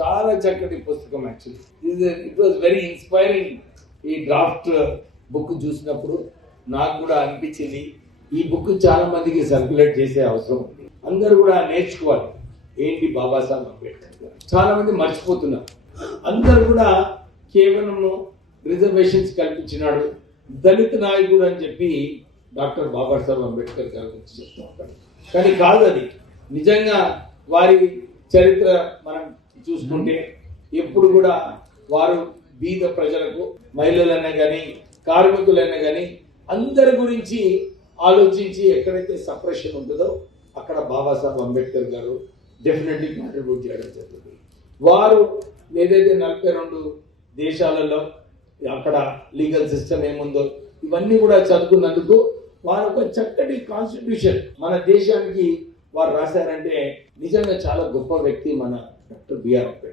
చాలా చక్కటి పుస్తకం actually it was very inspiring ఈ డ్రాఫ్ట్ బుక్ చూసినప్పుడు నాకు కూడా అనిపించింది. ఈ బుక్ చాలా మందికి సర్క్యులేట్ చేసే అవసరం ఉంది. అందరూ కూడా నేర్చుకోవాలి. ఏంటి బాబాసాహెబ్ అంబేద్కర్ గారు? చాలా మంది మర్చిపోతున్నారు. అందరూ కూడా కేవలం రిజర్వేషన్స్ కల్పించినాడు. దళిత నాయకుడు అని చెప్పి డాక్టర్ బాబాసాహెబ్ అంబేద్కర్ గారి గురించి చెప్తూ ఉంటాడు. కానీ కాదు అది. నిజంగా వారి చరిత్ర మనం చూసుకుంటే ఎప్పుడు కూడా వారు బీద ప్రజలకు మహిళలైనా కానీ కార్మికులైనా కానీ అందరి గురించి ఆలోచించి ఎక్కడైతే సప్రెషన్ ఉంటుందో అక్కడ బాబాసాహెబ్ అంబేద్కర్ గారు డెఫినెట్లీ కాంట్రిబ్యూట్ చేయడం జరుగుతుంది. వారు ఏదైతే నలభై రెండు దేశాలలో అక్కడ లీగల్ సిస్టమ్ ఏముందో ఇవన్నీ కూడా చదువుకున్నందుకు వారు ఒక చక్కటి కాన్స్టిట్యూషన్ మన దేశానికి వారు రాశారంటే నిజంగా చాలా గొప్ప వ్యక్తి మన డాక్టర్ బిఆర్ అంబేద్కర్.